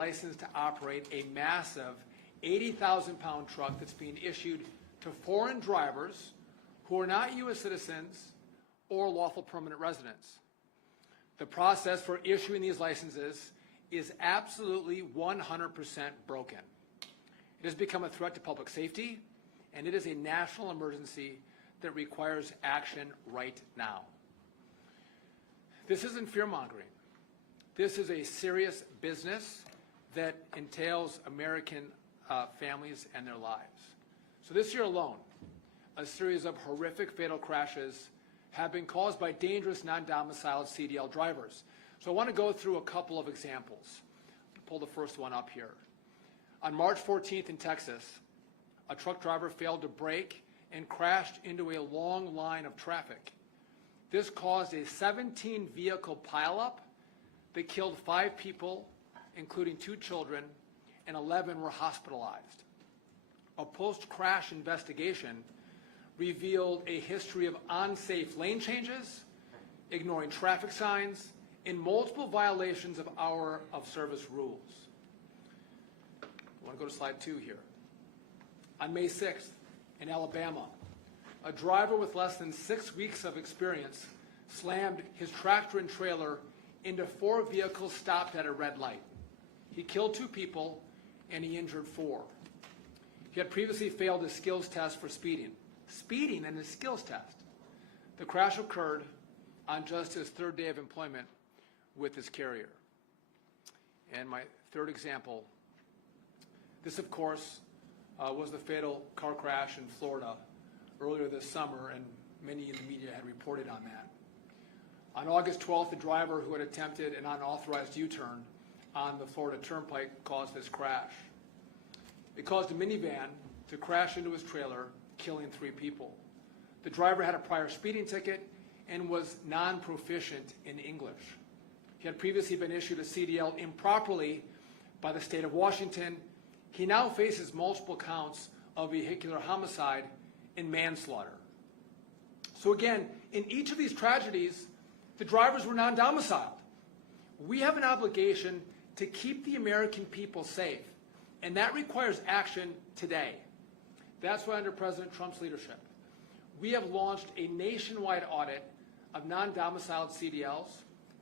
license to operate a massive 80,000-pound truck that's being issued to foreign drivers who are not U.S. citizens or lawful permanent residents. The process for issuing these licenses is absolutely 100% broken. It has become a threat to public safety, and it is a national emergency that requires action right now. This isn't fear-mongering. This is a serious business that entails American families and their lives. So this year alone, a series of horrific fatal crashes have been caused by dangerous non-domiciled CDL drivers. So I want to go through a couple of examples. I'll pull the first one up here. On March 14th in Texas, a truck driver failed to brake and crashed into a long line of traffic. This caused a 17-vehicle pileup that killed 5 people, including 2 children, and 11 were hospitalized. A post-crash investigation revealed a history of unsafe lane changes, ignoring traffic signs, and multiple violations of hour of service rules. I want to go to slide 2 here. On May 6th in Alabama, a driver with less than 6 weeks of experience slammed his tractor and trailer into 4 vehicles stopped at a red light. He killed 2 people and he injured 4. He had previously failed his skills test for speeding and his skills test. The crash occurred on just his 3rd day of employment with his carrier. And my third example, this of course was the fatal car crash in Florida earlier this summer, and many in the media had reported on that. On August 12th, the driver who had attempted an unauthorized U-turn on the Florida Turnpike caused this crash. It caused a minivan to crash into his trailer, killing 3 people. The driver had a prior speeding ticket and was non-proficient in English. He had previously been issued a CDL improperly by the state of Washington. He now faces multiple counts of vehicular homicide and manslaughter. So again, in each of these tragedies, the drivers were non-domiciled. We have an obligation to keep the American people safe, and that requires action today. That's why under President Trump's leadership, we have launched a nationwide audit of non-domiciled CDLs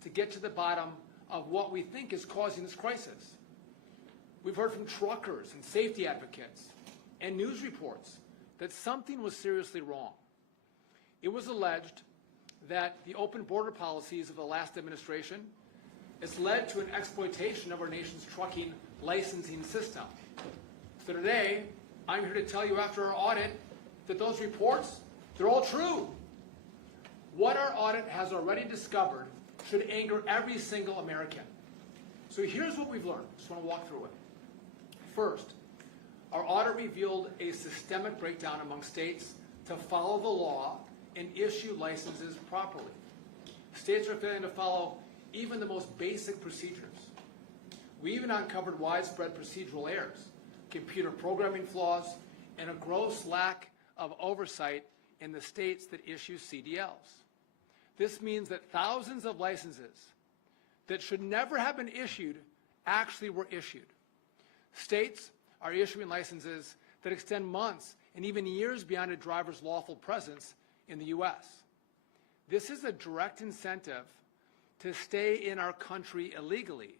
to get to the bottom of what we think is causing this crisis. We've heard from truckers and safety advocates and news reports that something was seriously wrong. It was alleged that the open border policies of the last administration has led to an exploitation of our nation's trucking licensing system. So today, I'm here to tell you after our audit that those reports, they're all true. What our audit has already discovered should anger every single American. So here's what we've learned. Just want to walk through it. First, our audit revealed a systemic breakdown among states to follow the law and issue licenses properly. States are failing to follow even the most basic procedures. We even uncovered widespread procedural errors, computer programming flaws, and a gross lack of oversight in the states that issue CDLs. This means that thousands of licenses that should never have been issued actually were issued. States are issuing licenses that extend months and even years beyond a driver's lawful presence in the U.S. This is a direct incentive to stay in our country illegally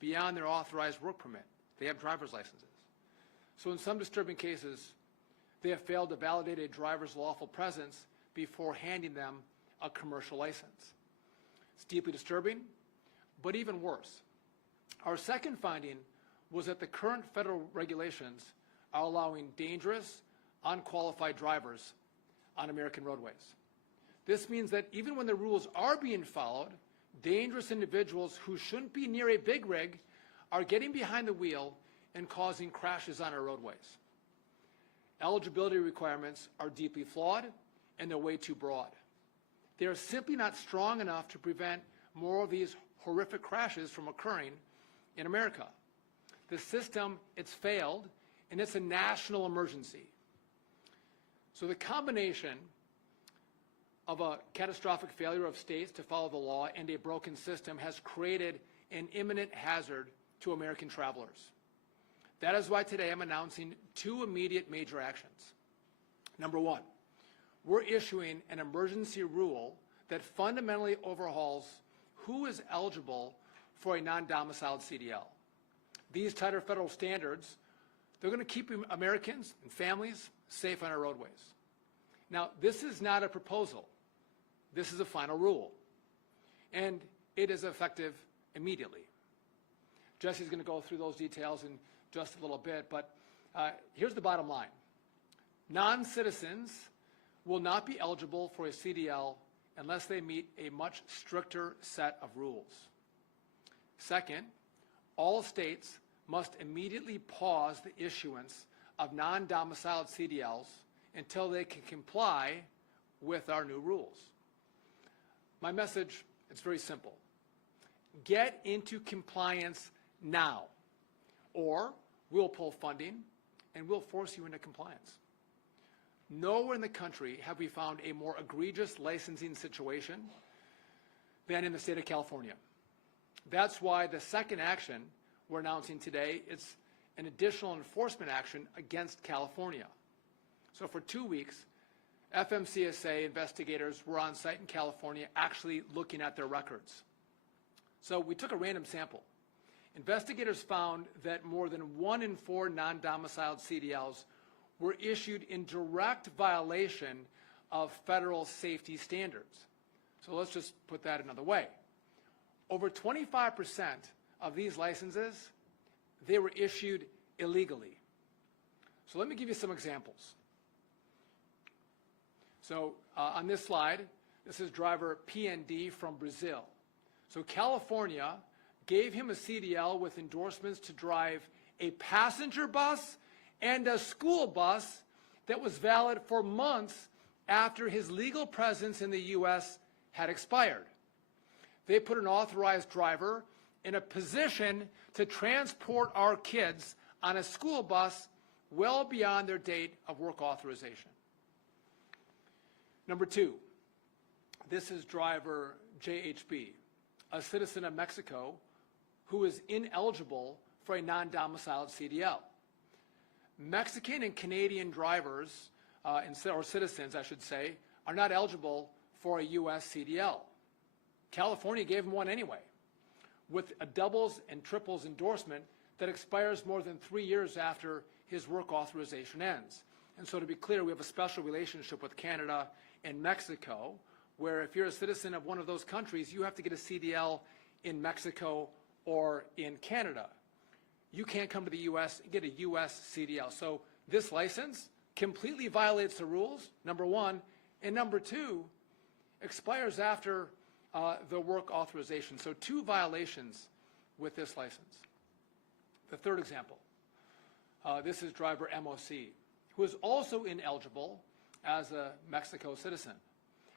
beyond their authorized work permit. They have driver's licenses. So in some disturbing cases, they have failed to validate a driver's lawful presence before handing them a commercial license. It's deeply disturbing, but even worse. Our second finding was that the current federal regulations are allowing dangerous, unqualified drivers on American roadways. This means that even when the rules are being followed, dangerous individuals who shouldn't be near a big rig are getting behind the wheel and causing crashes on our roadways. Eligibility requirements are deeply flawed and they're way too broad. They are simply not strong enough to prevent more of these horrific crashes from occurring in America. The system, it's failed, and it's a national emergency. So the combination of a catastrophic failure of states to follow the law and a broken system has created an imminent hazard to American travelers. That is why today I'm announcing two immediate major actions. Number one, we're issuing an emergency rule that fundamentally overhauls who is eligible for a non-domiciled CDL. These tighter federal standards, they're going to keep Americans and families safe on our roadways. Now, this is not a proposal. This is a final rule, and it is effective immediately. Jesse's going to go through those details in just a little bit, but here's the bottom line. Non-citizens will not be eligible for a CDL unless they meet a much stricter set of rules. Second, all states must immediately pause the issuance of non-domiciled CDLs until they can comply with our new rules. My message is very simple. Get into compliance now, or we'll pull funding and we'll force you into compliance. Nowhere in the country have we found a more egregious licensing situation than in the state of California. That's why the second action we're announcing today is an additional enforcement action against California. So for 2 weeks, FMCSA investigators were on site in California actually looking at their records. So we took a random sample. Investigators found that more than 1 in 4 non-domiciled CDLs were issued in direct violation of federal safety standards. So let's just put that another way. Over 25% of these licenses, they were issued illegally. So let me give you some examples. So on this slide, this is driver PND from Brazil. So California gave him a CDL with endorsements to drive a passenger bus and a school bus that was valid for months after his legal presence in the U.S. had expired. They put an authorized driver in a position to transport our kids on a school bus well beyond their date of work authorization. Number 2, this is driver JHB, a citizen of Mexico who is ineligible for a non-domiciled CDL. Mexican and Canadian drivers, or citizens, I should say, are not eligible for a U.S. CDL. California gave him one anyway, with a doubles and triples endorsement that expires more than 3 years after his work authorization ends. And so to be clear, we have a special relationship with Canada and Mexico, where if you're a citizen of one of those countries, you have to get a CDL in Mexico or in Canada. You can't come to the U.S. and get a U.S. CDL. So this license completely violates the rules, number one, and number two, expires after the work authorization. So 2 violations with this license. The third example, this is driver MOC, who is also ineligible as a Mexico citizen.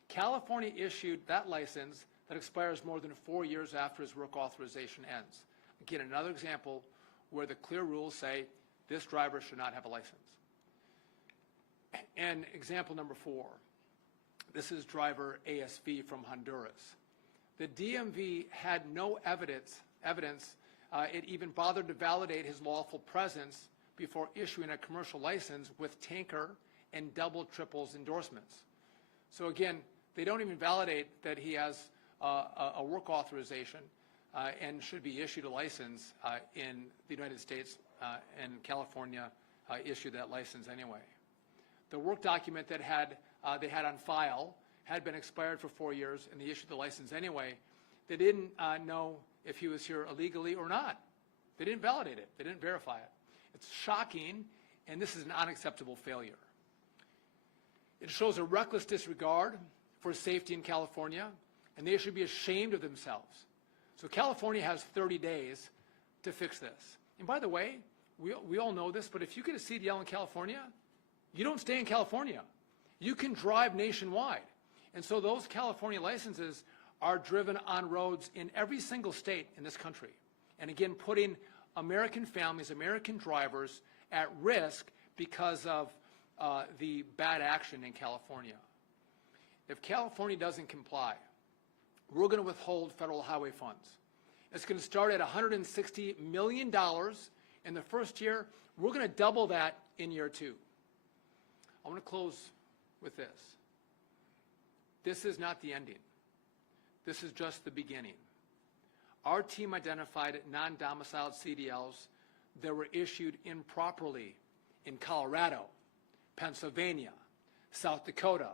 California issued that license that expires more than 4 years after his work authorization ends. Again, another example where the clear rules say this driver should not have a license. And example number 4, this is driver ASV from Honduras. The DMV had no evidence it even bothered to validate his lawful presence before issuing a commercial license with tanker and double triples endorsements. So again, they don't even validate that he has a work authorization and should be issued a license in the United States, and California issued that license anyway. The work document that they had on file had been expired for 4 years, and they issued the license anyway. They didn't know if he was here illegally or not. They didn't validate it. They didn't verify it. It's shocking, and this is an unacceptable failure. It shows a reckless disregard for safety in California, and they should be ashamed of themselves. So California has 30 days to fix this. And by the way, we all know this, but if you get a CDL in California, you don't stay in California. You can drive nationwide. And so those California licenses are driven on roads in every single state in this country. And again, putting American families, American drivers at risk because of the bad action in California. If California doesn't comply, we're going to withhold federal highway funds. It's going to start at $160 million in the first year. We're going to double that in year 2. I want to close with this. This is not the ending. This is just the beginning. Our team identified non-domiciled CDLs that were issued improperly in Colorado, Pennsylvania, South Dakota,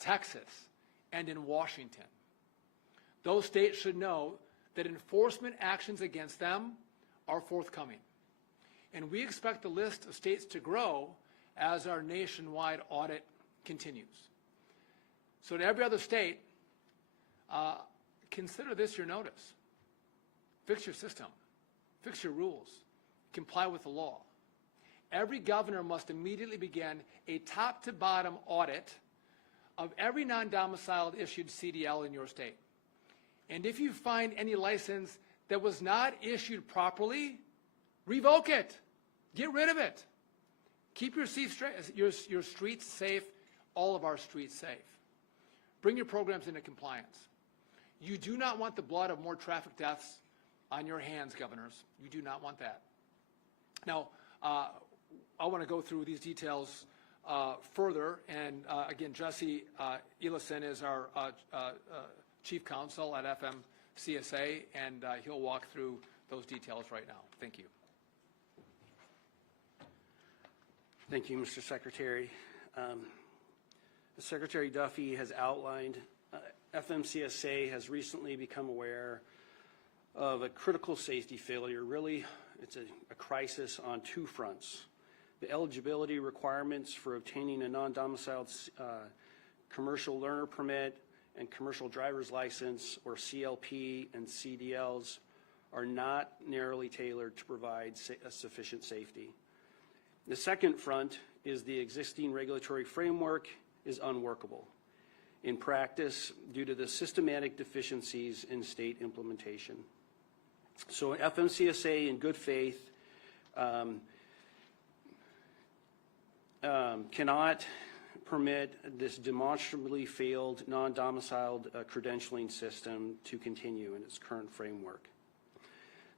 Texas, and in Washington. Those states should know that enforcement actions against them are forthcoming. And we expect the list of states to grow as our nationwide audit continues. So to every other state, consider this your notice. Fix your system, fix your rules, comply with the law. Every governor must immediately begin a top-to-bottom audit of every non-domiciled issued CDL in your state. And if you find any license that was not issued properly, revoke it. Get rid of it. Keep your streets safe, all of our streets safe. Bring your programs into compliance. You do not want the blood of more traffic deaths on your hands, governors. You do not want that. Now, I want to go through these details further, and again, Jesse Ellison is our Chief Counsel at FMCSA, and he'll walk through those details right now. Thank you. Thank you, Mr. Secretary. Secretary Duffy has outlined, FMCSA has recently become aware of a critical safety failure. Really, it's a crisis on 2 fronts. The eligibility requirements for obtaining a non-domiciled commercial learner permit and commercial driver's license, or CLP and CDLs, are not narrowly tailored to provide sufficient safety. The second front is the existing regulatory framework is unworkable in practice due to the systematic deficiencies in state implementation. So FMCSA, in good faith, cannot permit this demonstrably failed non-domiciled credentialing system to continue in its current framework.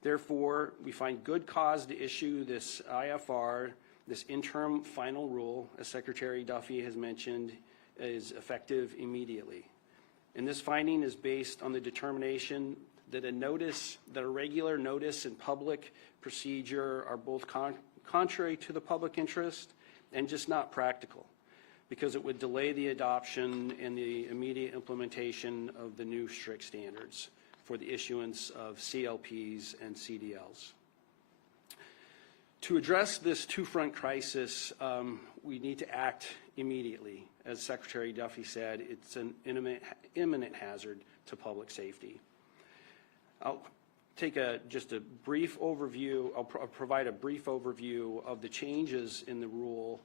Therefore, we find good cause to issue this IFR, this interim final rule, as Secretary Duffy has mentioned, is effective immediately. And this finding is based on the determination that a regular notice and public procedure are both contrary to the public interest and just not practical, because it would delay the adoption and the immediate implementation of the new strict standards for the issuance of CLPs and CDLs. To address this 2-front crisis, we need to act immediately. As Secretary Duffy said, it's an imminent hazard to public safety. I'll take just a brief overview. I'll provide a brief overview of the changes in the rule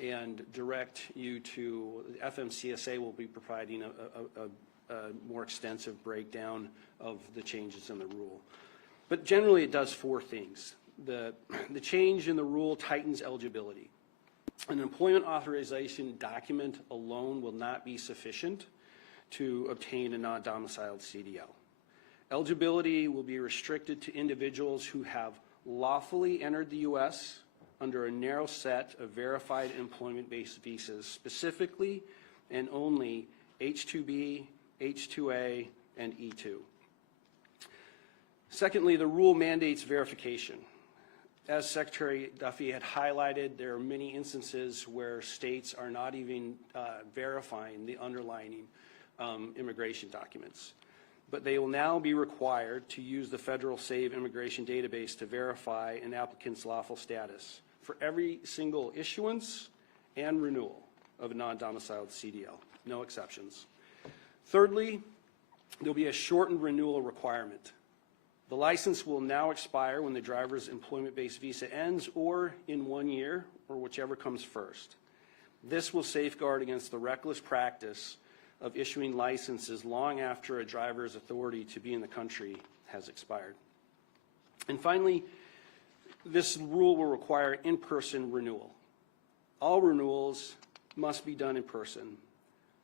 and direct you to FMCSA will be providing a more extensive breakdown of the changes in the rule. But generally, it does 4 things. The change in the rule tightens eligibility. An employment authorization document alone will not be sufficient to obtain a non-domiciled CDL. Eligibility will be restricted to individuals who have lawfully entered the U.S. under a narrow set of verified employment-based visas, specifically and only H-2B, H-2A, and E-2. Secondly, the rule mandates verification. As Secretary Duffy had highlighted, there are many instances where states are not even verifying the underlying immigration documents. But they will now be required to use the Federal Save Immigration Database to verify an applicant's lawful status for every single issuance and renewal of a non-domiciled CDL, no exceptions. Thirdly, there'll be a shortened renewal requirement. The license will now expire when the driver's employment-based visa ends, or in 1 year, or whichever comes first. This will safeguard against the reckless practice of issuing licenses long after a driver's authority to be in the country has expired. And finally, this rule will require in-person renewal. All renewals must be done in person,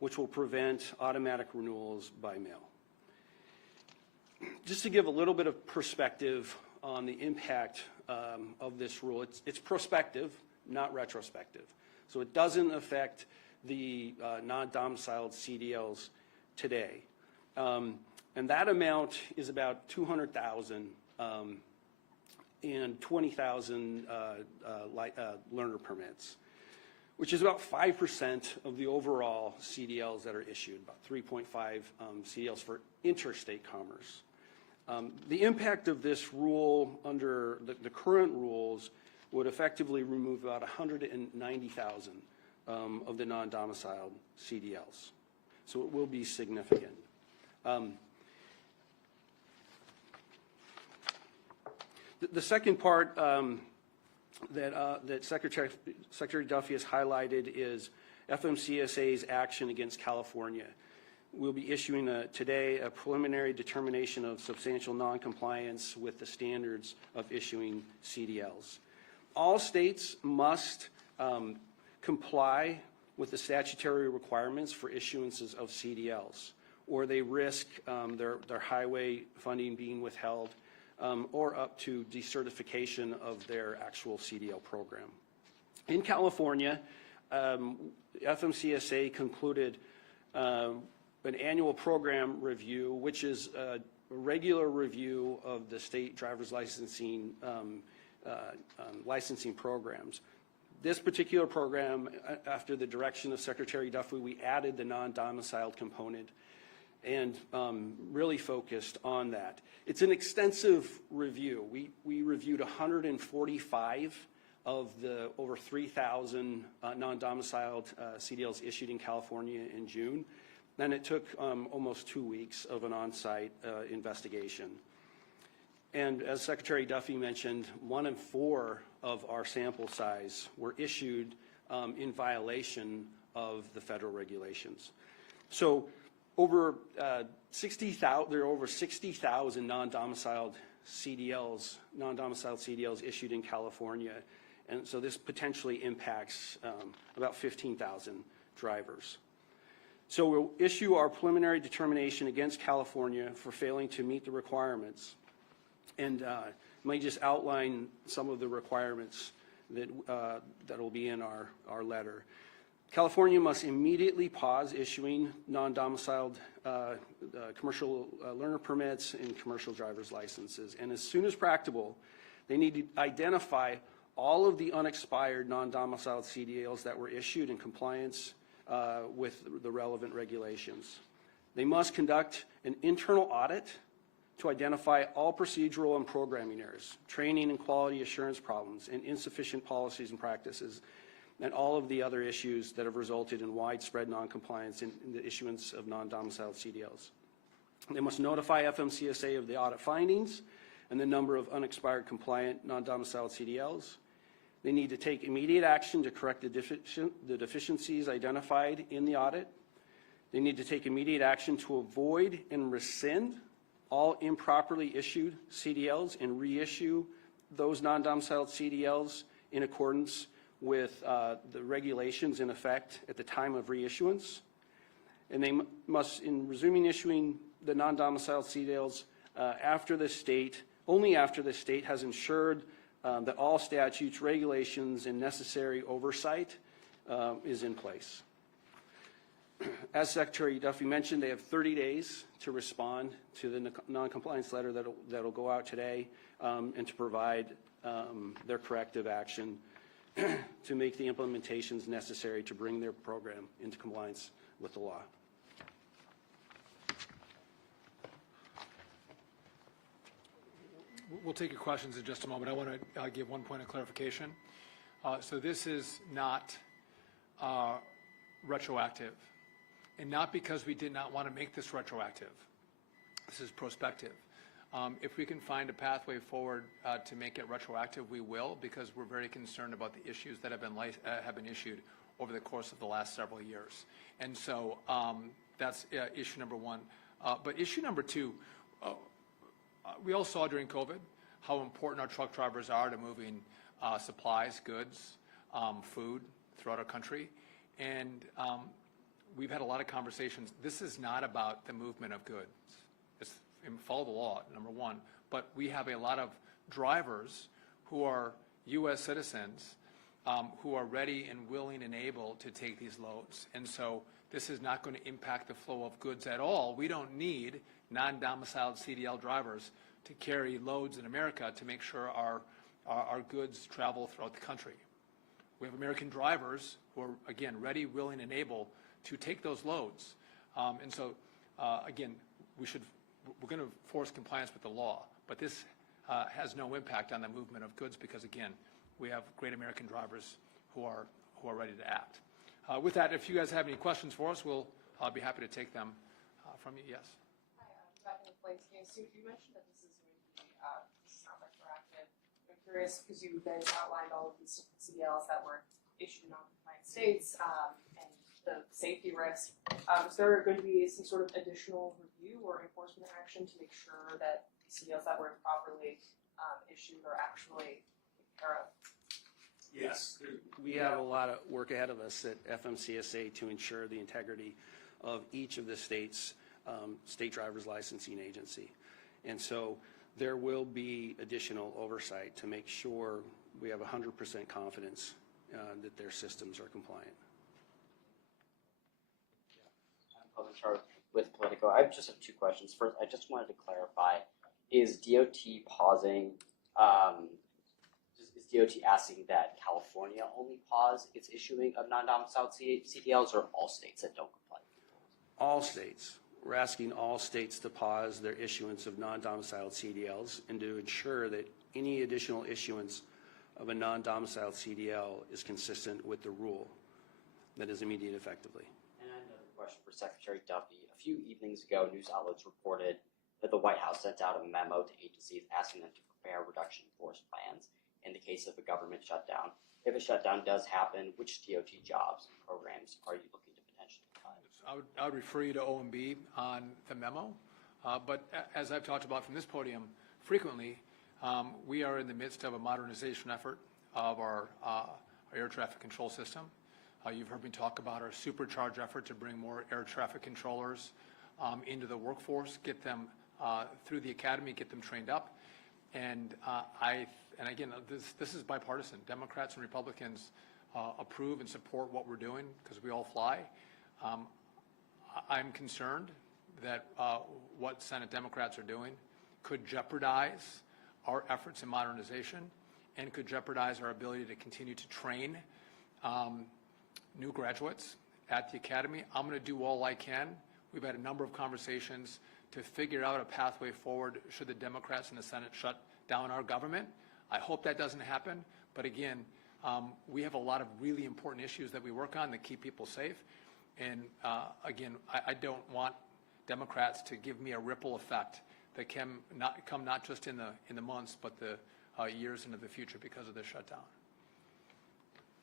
which will prevent automatic renewals by mail. Just to give a little bit of perspective on the impact of this rule, it's prospective, not retrospective. So it doesn't affect the non-domiciled CDLs today. And that amount is about 200,000 and 20,000 learner permits, which is about 5% of the overall CDLs that are issued, about 3.5 CDLs for interstate commerce. The impact of this rule under the current rules would effectively remove about 190,000 of the non-domiciled CDLs. So it will be significant. The second part that Secretary Duffy has highlighted is FMCSA's action against California. We'll be issuing today a preliminary determination of substantial noncompliance with the standards of issuing CDLs. All states must comply with the statutory requirements for issuances of CDLs, or they risk their highway funding being withheld, or up to decertification of their actual CDL program. In California, FMCSA concluded an annual program review, which is a regular review of the state driver's licensing licensing programs. This particular program, after the direction of Secretary Duffy, we added the non-domiciled component and really focused on that. It's an extensive review. We reviewed 145 of the over 3,000 non-domiciled CDLs issued in California in June. Then it took almost 2 weeks of an on-site investigation. And as Secretary Duffy mentioned, 1 in 4 of our sample size were issued in violation of the federal regulations. So over 60,000, there are over 60,000 non-domiciled CDLs issued in California, and so this potentially impacts about 15,000 drivers. So we'll issue our preliminary determination against California for failing to meet the requirements. And let me just outline some of the requirements that will be in our letter. California must immediately pause issuing non-domiciled commercial learner permits and commercial driver's licenses. And as soon as practicable, they need to identify all of the unexpired non-domiciled CDLs that were issued in compliance with the relevant regulations. They must conduct an internal audit to identify all procedural and programming errors, training and quality assurance problems, and insufficient policies and practices, and all of the other issues that have resulted in widespread noncompliance in the issuance of non-domiciled CDLs. They must notify FMCSA of the audit findings and the number of unexpired compliant non-domiciled CDLs. They need to take immediate action to correct the deficiencies identified in the audit. They need to take immediate action to avoid and rescind all improperly issued CDLs and reissue those non-domiciled CDLs in accordance with the regulations in effect at the time of reissuance. And they must, in resuming issuing the non-domiciled CDLs, only after the state has ensured that all statutes, regulations, and necessary oversight is in place. As Secretary Duffy mentioned, they have 30 days to respond to the non-compliance letter that'll go out today and to provide their corrective action to make the implementations necessary to bring their program into compliance with the law. We'll take your questions in just a moment. I want to give one point of clarification. So this is not retroactive, and not because we did not want to make this retroactive. This is prospective. If we can find a pathway forward to make it retroactive, we will, because we're very concerned about the issues that have been issued over the course of the last several years. And so that's issue number one. But issue number two, we all saw during COVID how important our truck drivers are to moving supplies, goods, food throughout our country. And we've had a lot of conversations. This is not about the movement of goods. It's follow the law, number one, but we have a lot of drivers who are U.S. citizens who are ready and willing and able to take these loads. And so this is not going to impact the flow of goods at all. We don't need non-domiciled CDL drivers to carry loads in America to make sure our goods travel throughout the country. We have American drivers who are, again, ready, willing, and able to take those loads. And so, again, we're going to force compliance with the law, but this has no impact on the movement of goods because, again, we have great American drivers who are ready to act. With that, if you guys have any questions for us, we'll be happy to take them from you. Yes. Hi, back in the flight game. So you mentioned that this is going to be this is not retroactive. I'm curious because you guys outlined all of these CDLs that were issued in non-compliant states and the safety risk. Is there going to be some sort of additional review or enforcement action to make sure that the CDLs that were improperly issued are actually taken care of? Yes. We have a lot of work ahead of us at FMCSA to ensure the integrity of each of the states' state driver's licensing agency. And so there will be additional oversight to make sure we have 100% confidence that their systems are compliant. I'm Pavan Char with Politico. I just have two questions. First, I just wanted to clarify, is DOT pausing, is DOT asking that California only pause its issuing of non-domiciled CDLs or all states that don't comply? All states. We're asking all states to pause their issuance of non-domiciled CDLs and to ensure that any additional issuance of a non-domiciled CDL is consistent with the rule that is immediate effectively. And another question for Secretary Duffy. A few evenings ago, news outlets reported that the White House sent out a memo to agencies asking them to prepare reduction in force plans in the case of a government shutdown. If a shutdown does happen, which DOT jobs and programs are you looking to potentially cut? I would refer you to OMB on the memo, but as I've talked about from this podium frequently, we are in the midst of a modernization effort of our air traffic control system. You've heard me talk about our supercharged effort to bring more air traffic controllers into the workforce, get them through the academy, get them trained up. And again, this is bipartisan. Democrats and Republicans approve and support what we're doing because we all fly. I'm concerned that what Senate Democrats are doing could jeopardize our efforts in modernization and could jeopardize our ability to continue to train new graduates at the academy. I'm going to do all I can. We've had a number of conversations to figure out a pathway forward should the Democrats in the Senate shut down our government. I hope that doesn't happen. But again, we have a lot of really important issues that we work on that keep people safe. And again, I don't want Democrats to give me a ripple effect that can come not just in the months, but the years into the future because of the shutdown.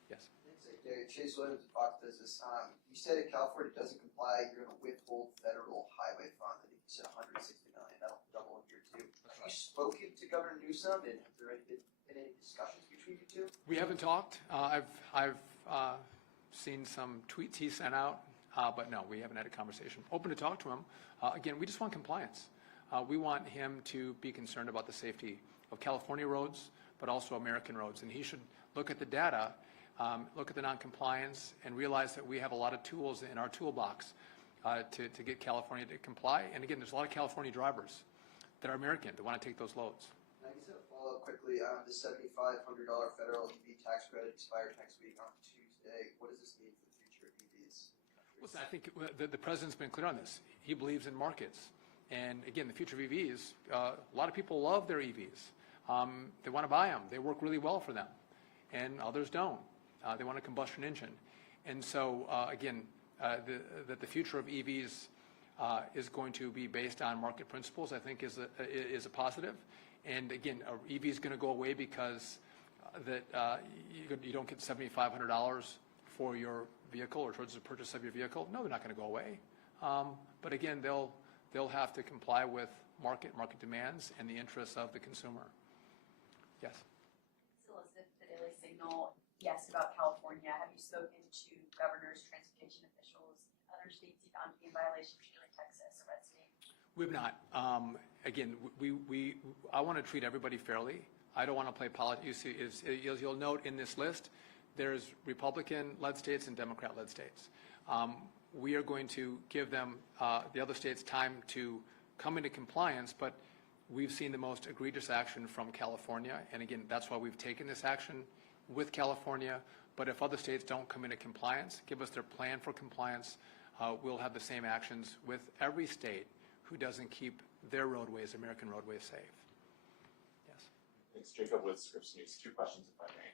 Yes. Thanks, Secretary. Chase Williams of Fox Business. You said if California doesn't comply, you're going to withhold federal highway funds. I think you said $160 million. That'll double in year two. Have you spoken to Governor Newsom, and have there been any discussions between you two? We haven't talked. I've seen some tweets he sent out, but no, we haven't had a conversation. Open to talk to him. Again, we just want compliance. We want him to be concerned about the safety of California roads, but also American roads. And he should look at the data, look at the noncompliance, and realize that we have a lot of tools in our toolbox to get California to comply. And again, there's a lot of California drivers that are American that want to take those loads. I guess a follow-up quickly. The $7,500 federal EV tax credit expires next week on Tuesday. What does this mean for the future of EVs? Listen, I think the president's been clear on this. He believes in markets. And again, the future of EVs, a lot of people love their EVs. They want to buy them. They work really well for them. And others don't. They want a combustion engine. And so, again, the future of EVs is going to be based on market principles, I think is a positive. And again, EV is going to go away because you don't get $7,500 for your vehicle or towards the purchase of your vehicle. No, they're not going to go away. But again, they'll have to comply with market demands and the interests of the consumer. Yes. Elizabeth, the Daily Signal. Yes, about California. Have you spoken to governors, transportation officials, other states you found to be in violation, particularly Texas, a red state? We have not. Again, I want to treat everybody fairly. I don't want to play politics. You'll note in this list, there's Republican-led states and Democrat-led states. We are going to give them, the other states, time to come into compliance, but we've seen the most egregious action from California, and again, that's why we've taken this action with California. But if other states don't come into compliance, give us their plan for compliance, we'll have the same actions with every state who doesn't keep their roadways, American roadways, safe. Yes. Thanks, Jacob with Scripps News. 2 questions, if I may.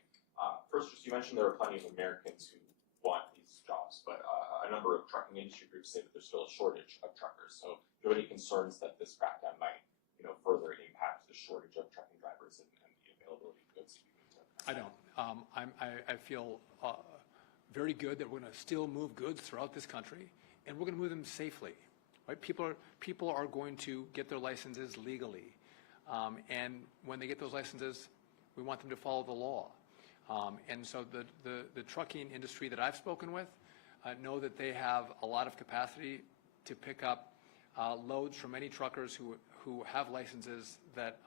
First, just you mentioned there are plenty of Americans who want these jobs, but a number of trucking industry groups say that there's still a shortage of truckers. So, do you have any concerns that this crackdown might, further impact the shortage of trucking drivers and the availability of goods? I don't. I feel very good that we're going to still move goods throughout this country, and we're going to move them safely. Right? People are going to get their licenses legally, and when they get those licenses, we want them to follow the law. And so the trucking industry that I've spoken with know that they have a lot of capacity to pick up loads from any truckers who have licenses that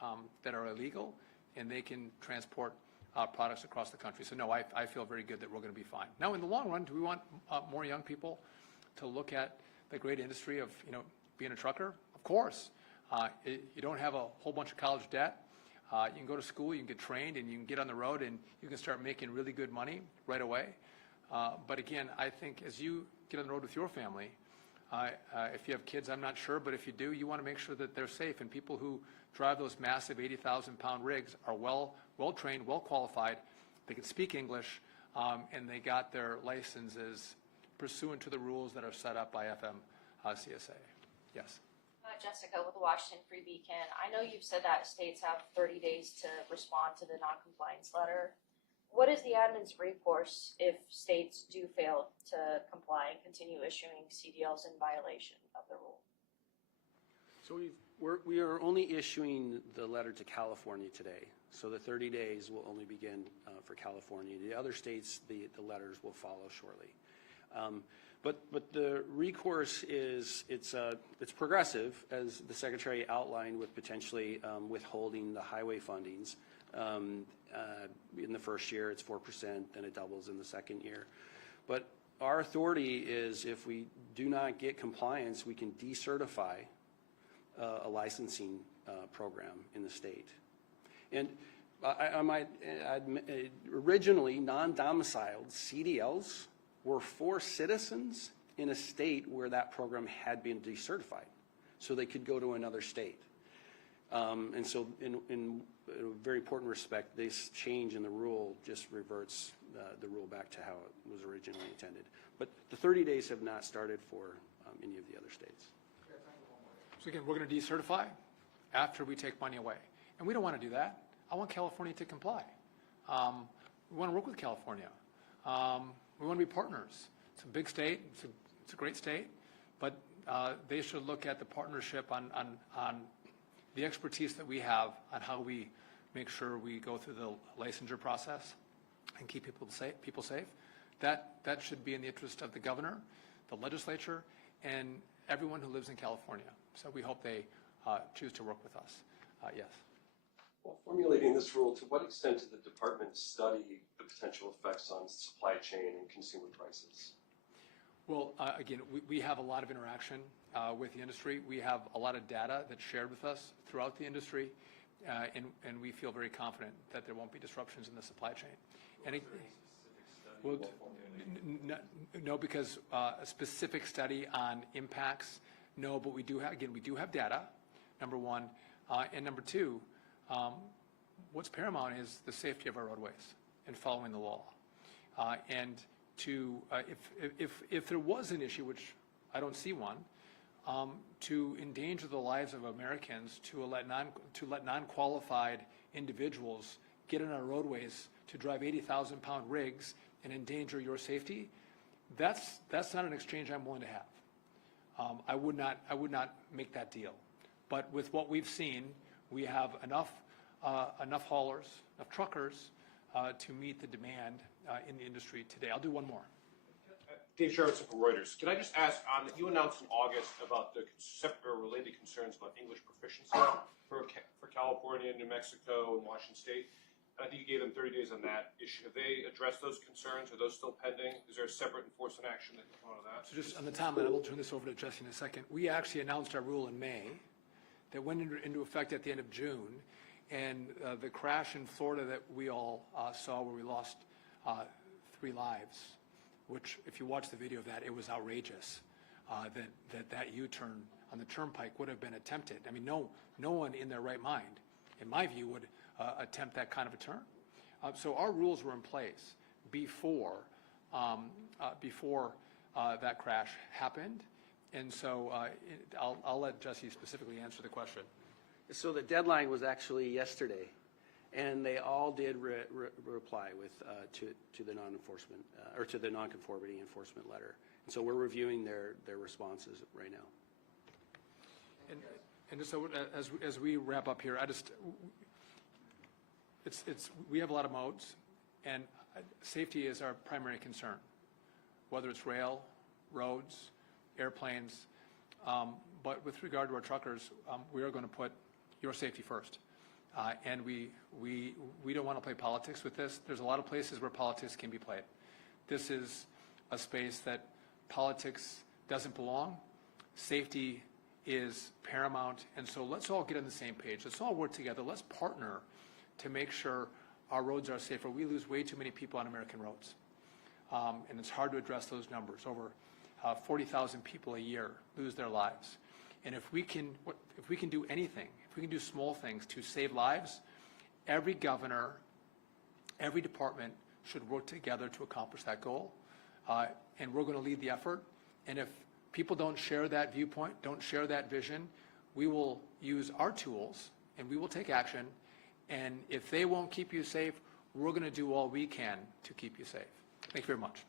are illegal, and they can transport products across the country. So no, I feel very good that we're going to be fine. Now, in the long run, do we want more young people to look at the great industry of being a trucker? Of course. You don't have a whole bunch of college debt. You can go to school, you can get trained, and you can get on the road, and you can start making really good money right away. But again, I think as you get on the road with your family, if you have kids, I'm not sure, but if you do, you want to make sure that they're safe. And people who drive those massive 80,000-pound rigs are well-trained, well-qualified. They can speak English, and they got their licenses pursuant to the rules that are set up by FMCSA. Yes. Jessica with the Washington Free Beacon. I know you've said that states have 30 days to respond to the noncompliance letter. What is the admin's recourse if states do fail to comply and continue issuing CDLs in violation of the rule? So we are only issuing the letter to California today. So the 30 days will only begin for California. The other states, the letters will follow shortly. But the recourse is it's progressive, as the Secretary outlined, with potentially withholding the highway fundings. In the first year, it's 4%, then it doubles in the second year. But our authority is, if we do not get compliance, we can decertify a licensing program in the state. And I might admit, originally, non-domiciled CDLs were for citizens in a state where that program had been decertified, so they could go to another state. And so in a very important respect, this change in the rule just reverts the rule back to how it was originally intended. But the 30 days have not started for any of the other states. So again, we're going to decertify after we take money away. And we don't want to do that. I want California to comply. We want to work with California. We want to be partners. It's a big state. It's a great state. But they should look at the partnership on the expertise that we have on how we make sure we go through the licensure process and keep people safe. That should be in the interest of the governor, the legislature, and everyone who lives in California. So we hope they choose to work with us. Yes. While formulating this rule, to what extent did the department study the potential effects on supply chain and consumer prices? Well, again, we have a lot of interaction with the industry. We have a lot of data that's shared with us throughout the industry, and we feel very confident that there won't be disruptions in the supply chain. And well, no, because a specific study on impacts, no, but we do have data, number one, and number two, what's paramount is the safety of our roadways and following the law. And if there was an issue, which I don't see one, to endanger the lives of Americans, to let non-qualified individuals get in our roadways to drive 80,000-pound rigs and endanger your safety, that's not an exchange I'm willing to have. I would not make that deal. But with what we've seen, we have enough haulers, enough truckers to meet the demand in the industry today. I'll do one more. Dave Shermanson from Reuters. Can I just ask, you announced in August about the related concerns about English proficiency for California, New Mexico, and Washington State. And I think you gave them 30 days on that issue. Have they addressed those concerns? Are those still pending? Is there a separate enforcement action that can come out of that? So just on the timeline, I will turn this over to Jesse in a second. We actually announced our rule in May that went into effect at the end of June. And the crash in Florida that we all saw where we lost 3 lives, which if you watch the video of that, it was outrageous that U-turn on the turnpike would have been attempted. I mean, no one in their right mind, in my view, would attempt that kind of a turn. So our rules were in place before that crash happened. And so I'll let Jesse specifically answer the question. So the deadline was actually yesterday, and they all did reply with to the non-enforcement or to the non-conformity enforcement letter. And so we're reviewing their responses right now. And just so as we wrap up here, we have a lot of modes, and safety is our primary concern, whether it's rail, roads, airplanes. But with regard to our truckers, we are going to put your safety first. And we don't want to play politics with this. There's a lot of places where politics can be played. This is a space that politics doesn't belong. Safety is paramount. And so let's all get on the same page. Let's all work together. Let's partner to make sure our roads are safer. We lose way too many people on American roads. And it's hard to address those numbers. Over 40,000 people a year lose their lives. And if we can do anything, if we can do small things to save lives, every governor, every department should work together to accomplish that goal. And we're going to lead the effort. And if people don't share that viewpoint, don't share that vision, we will use our tools and we will take action. And if they won't keep you safe, we're going to do all we can to keep you safe. Thank you very much.